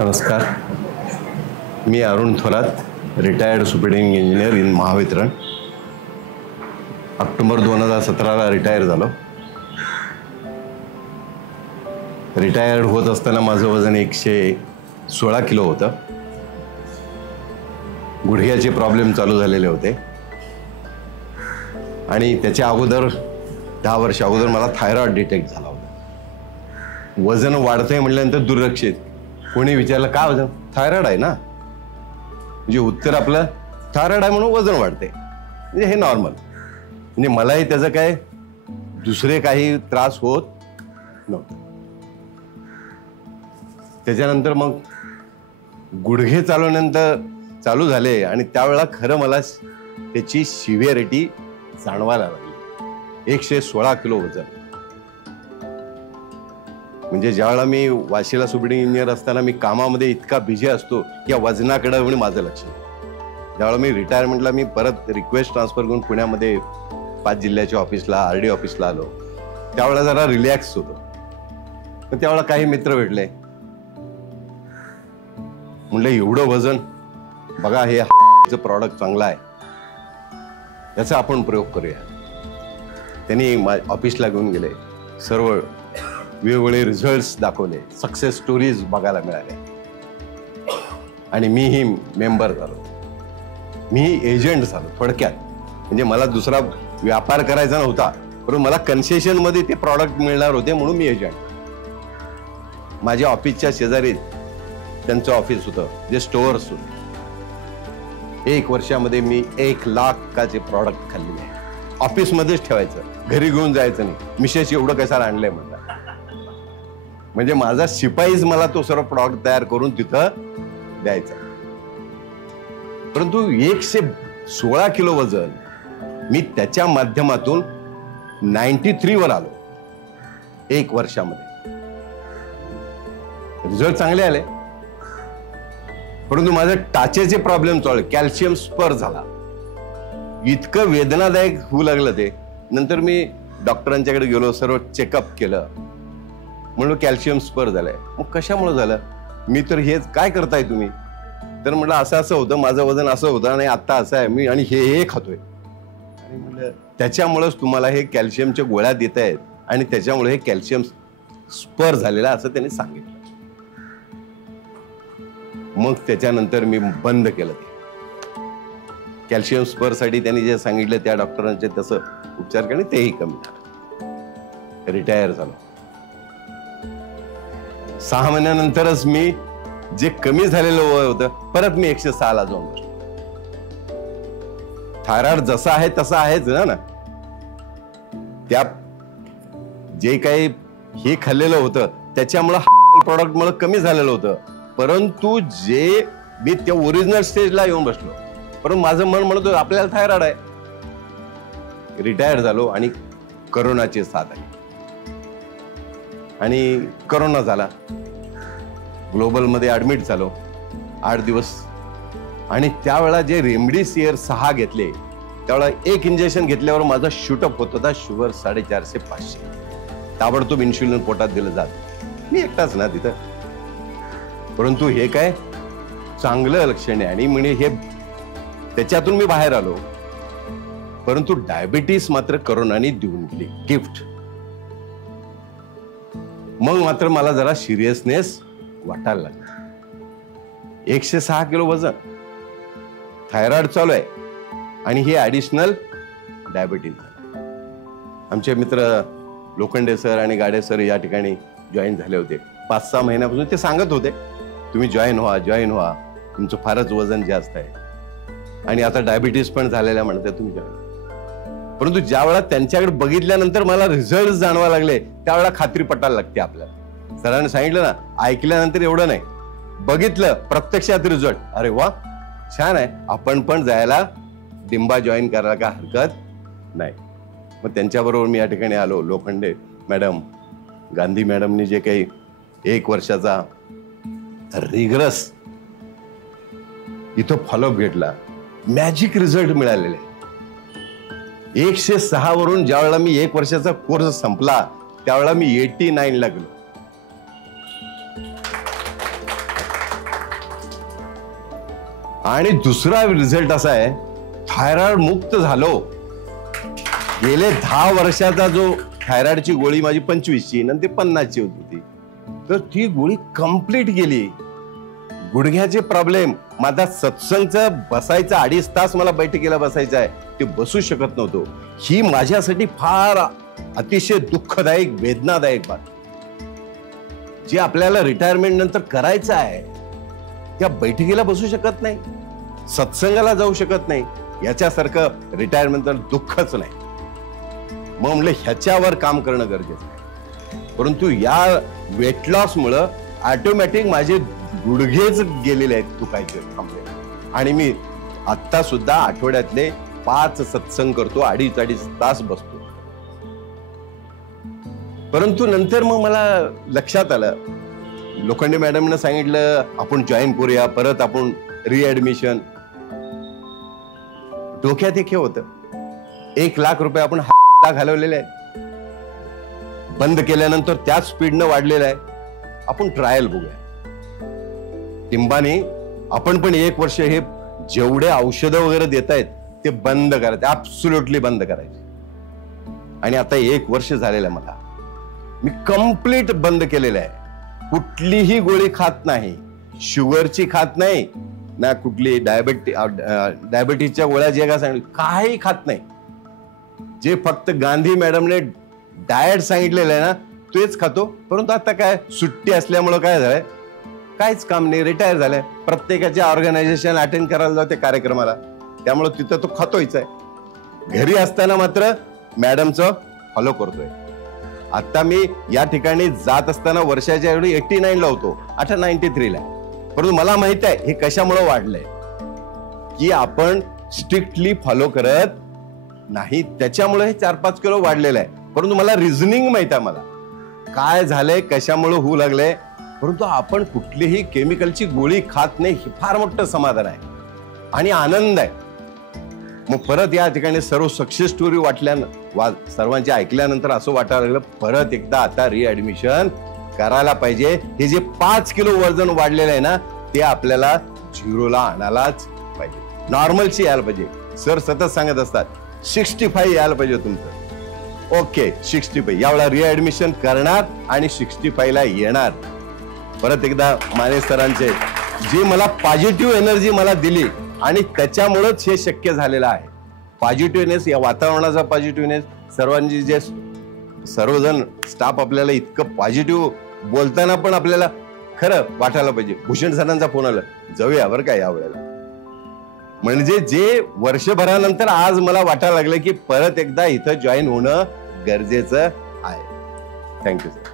नमस्कार, मी Arun Thorat, retired superintending engineer in Mahavitaran. October 2017ला रिटायर झालो. रिटायर्ड होत असताना माझं वजन 116 किलो होतं. गुडघ्याचे प्रॉब्लेम चालू झालेले होते आणि त्याच्या अगोदर 10 वर्ष अगोदर मला थायरॉइड डिटेक्ट झाला होता. वजन वाढतंय म्हटल्यानंतर दुर्लक्षित. कोणी विचारलं का वजन? थायरॉइड आहे ना. म्हणजे उत्तर आपलं थायरॉइड आहे म्हणून वजन वाढते, म्हणजे हे नॉर्मल. म्हणजे मलाही त्याचं काय दुसरे काही त्रास होत नव्हते. त्याच्यानंतर मग गुडघे चालवल्यानंतर चालू झाले आणि त्यावेळेला खरं मला त्याची सिव्हिअरिटी जाणवायला लागली. 116 किलो वजन. म्हणजे ज्यावेळेला मी वाशीला सुपरिटेंडिंग इंजिनियर असताना मी कामामध्ये इतका बिझी असतो की या वजनाकडे म्हणजे माझं लक्ष नाही. ज्यावेळेला मी रिटायरमेंटला मी परत रिक्वेस्ट ट्रान्सफर करून पुण्यामध्ये 5 जिल्ह्याच्या ऑफिसला RD ऑफिसला आलो, त्यावेळेला जरा रिलॅक्स होतो. पण त्यावेळेला काही मित्र भेटले. म्हणलं एवढं वजन बघा, हे प्रॉडक्ट चांगलं आहे, याचा आपण प्रयोग करूया. त्यांनी ऑफिसला घेऊन गेले, सर्व वेगवेगळे रिझल्ट्स दाखवले, सक्सेस स्टोरीज बघायला मिळाल्या आणि मीही मेंबर झालो. मी एजंट झालो थोडक्यात. म्हणजे मला दुसरा व्यापार करायचा नव्हता, परंतु मला कन्सेशन मध्ये ते प्रॉडक्ट मिळणार होते म्हणून मी एजंट. माझ्या ऑफिसच्या शेजारी त्यांचं ऑफिस होतं, जे स्टोअर्स होते. 1 वर्षामध्ये मी 1 लाखाचे प्रॉडक्ट खाल्लेले आहे. ऑफिसमध्येच ठेवायचं, घरी घेऊन जायचं नाही. मिसेस एवढं कशाला आणलंय म्हणतात. म्हणजे माझा शिपाईच मला तो सर्व प्रॉडक्ट तयार करून तिथं द्यायचा. परंतु 116 किलो वजन मी त्याच्या माध्यमातून 93 वर आलो 1 वर्षामध्ये. रिझल्ट चांगले आले, परंतु माझे टाचेचे प्रॉब्लेम चालू. कॅल्शियम स्पर झाला, इतकं वेदनादायक होऊ लागलं ते. नंतर मी डॉक्टरांच्याकडे गेलो, सर्व चेकअप केलं. म्हणलं कॅल्शियम स्पर झालंय. मग कशामुळे झालं? मी तर हेच काय करताय तुम्ही? तर म्हटलं असं असं होतं, माझं वजन असं होतं आणि आता असं आहे मी, आणि हे खातोय. आणि म्हटलं त्याच्यामुळेच तुम्हाला हे कॅल्शियमच्या गोळ्या देत आहेत आणि त्याच्यामुळे हे कॅल्शियम स्पर झालेला असं त्यांनी सांगितलं. मग त्याच्यानंतर मी बंद केलं ते. कॅल्शियम स्पर साठी त्यांनी जे सांगितलं त्या डॉक्टरांचे तसं उपचार केले, तेही कमी झालं. रिटायर झालो. 6 महिन्यानंतरच मी जे कमी झालेलं वय होतं परत मी 106 ला जाऊन बसलो. थायरॉइड जसा आहे तसा आहेच ना. त्या जे काही हे खाल्लेलं होतं त्याच्यामुळं प्रॉडक्ट मुळे कमी झालेलं होतं, परंतु जे मी त्या ओरिजिनल स्टेजला येऊन बसलो. परंतु माझं मन म्हणत होतं आपल्याला थायरॉइड आहे. रिटायर झालो आणि करोनाची साथ आली आणि करोना झाला. ग्लोबल मध्ये ऍडमिट झालो 8 दिवस. आणि त्यावेळेला जे रेमडेसिविर 6 घेतले, त्यावेळेला 1 इंजेक्शन घेतल्यावर माझा शूटअप होत होता शुगर 450-500. ताबडतोब इन्शुलिन पोटात दिलं जात. मी एकटाच ना तिथं. परंतु हे काय चांगलं लक्षण आहे आणि म्हणजे हे त्याच्यातून मी बाहेर आलो. परंतु डायबिटीस मात्र करोनाने देऊन गेली गिफ्ट. मग मात्र मला जरा सिरियसनेस वाटायला लागला. 106 किलो वजन, थायरॉइड चालू आहे आणि हे ऍडिशनल डायबिटीज. आमचे मित्र लोखंडे सर आणि गाडे सर या ठिकाणी जॉईन झाले होते. 5-6 महिन्यापासून ते सांगत होते तुम्ही जॉईन व्हा, तुमचं फारच वजन जास्त आहे आणि आता डायबिटीस पण झालेला म्हणते तुम्ही जॉईन. परंतु ज्या वेळा त्यांच्याकडे बघितल्यानंतर मला रिझल्ट जाणवायला लागले, त्यावेळेला खात्री पटायला लागते आपल्याला. सरांनी सांगितलं ना, ऐकल्यानंतर एवढं नाही, बघितलं प्रत्यक्षात रिझल्ट, अरे वा छान आहे, आपण पण जायला डिंबा जॉईन करायला का हरकत नाही. मग त्यांच्याबरोबर मी या ठिकाणी आलो. लोखंडे मॅडम, गांधी मॅडमनी जे काही 1 वर्षाचा रिग्रस इथं फॉलोअप घेतला, मॅजिक रिझल्ट मिळालेले. 106 वरून ज्या वेळेला मी 1 वर्षाचा कोर्स संपला त्यावेळेला मी 89 ला गेलो. आणि दुसरा रिझल्ट असा आहे, थायरॉइड मुक्त झालो. गेले 10 वर्षाचा जो थायरॉइडची गोळी माझी 25ची नंतर 50ची होती, तर ती गोळी कंप्लीट गेली. गुडघ्याचे प्रॉब्लेम, माझा सत्संगचा बसायचा 2.5 तास मला बैठकीला बसायचं आहे, ते बसू शकत नव्हतो. ही माझ्यासाठी फार अतिशय दुःखदायक वेदनादायक बात. जे आपल्याला रिटायरमेंट नंतर करायचं आहे, त्या बैठकीला बसू शकत नाही, सत्संगाला जाऊ शकत नाही, याच्यासारखं रिटायरमेंट नंतर दुःखच नाही. मग म्हणलं ह्याच्यावर काम करणं गरजेचं आहे. परंतु या वेट लॉस मुळे ऑटोमॅटिक माझे गुडघेच गेलेले आहेत, दुखायचे थांबले. आणि मी आता सुद्धा आठवड्यातले 5 सत्संग करतो, 2.5 तास बसतो. परंतु नंतर मग मला लक्षात आलं, लोखंडे मॅडमने सांगितलं आपण जॉईन करूया, परत आपण रिएडमिशन. डोक्यात एक हे होतं, 1 लाख रुपये आपण घालवलेले आहे, बंद केल्यानंतर त्याच स्पीडनं वाढलेलं आहे, आपण ट्रायल बघूया. टिंबाने आपण पण 1 वर्ष हे जेवढे औषधं वगैरे देत आहेत ते बंद करायचे, ऍब्सोल्युटली बंद करायचे. आणि आता 1 वर्ष झालेलं आहे मला, मी कम्प्लीट बंद केलेलं आहे. कुठलीही गोळी खात नाही, शुगरची खात नाही ना, कुठली डायबिटीसच्या गोळ्या जे का सांगितलं काही खात नाही. जे फक्त गांधी मॅडमने डाएट सांगितलेलं आहे ना तेच खातो. परंतु आता काय सुट्टी असल्यामुळं काय झालंय, काहीच काम नाही, रिटायर झालंय. प्रत्येकाचे ऑर्गनायझेशन अटेंड करायला जाते कार्यक्रमाला, त्यामुळे तिथं तो खातोयच आहे. घरी असताना मात्र मॅडमचं फॉलो करतोय. आता मी या ठिकाणी जात असताना वर्षाच्या एवढी 89 ला होतो, आता 93 ला. परंतु मला माहित आहे हे कशामुळे वाढलंय, की आपण स्ट्रिक्टली फॉलो करत नाही, त्याच्यामुळे हे 4-5 किलो वाढलेलं आहे. परंतु मला रिझनिंग माहित आहे, मला काय झालंय, कशामुळे होऊ लागलंय. परंतु आपण कुठलीही केमिकलची गोळी खात नाही, हे फार मोठं समाधान आहे आणि आनंद आहे. मग परत या ठिकाणी सर्व सक्सेस स्टोरी सर्वांची ऐकल्यानंतर असं वाटायला लागलं, परत एकदा आता रिएडमिशन करायला पाहिजे. हे जे 5 किलो वजन वाढलेलं आहे ना, ते आपल्याला 0ला आणायलाच पाहिजे, नॉर्मलची यायला पाहिजे. सर सतत सांगत असतात 65 यायला पाहिजे तुमचं. ओके, 65 यावेळेला रिएडमिशन करणार आणि 65 ला येणार. परत एकदा माने सरांचे जी मला पॉझिटिव्ह एनर्जी मला दिली आणि त्याच्यामुळेच हे शक्य झालेलं आहे. पॉझिटिव्हनेस, या वातावरणाचा पॉझिटिव्हनेस, सर्वांची जे सर्वजण स्टाफ आपल्याला इतकं पॉझिटिव्ह बोलताना पण आपल्याला खरं वाटायला पाहिजे. भूषण सरांचा फोन आला, जाऊया बरं का यावेळेला. म्हणजे जे वर्षभरानंतर आज मला वाटायला लागलं की परत एकदा इथं जॉईन होणं गरजेचं आहे. Thank you sir.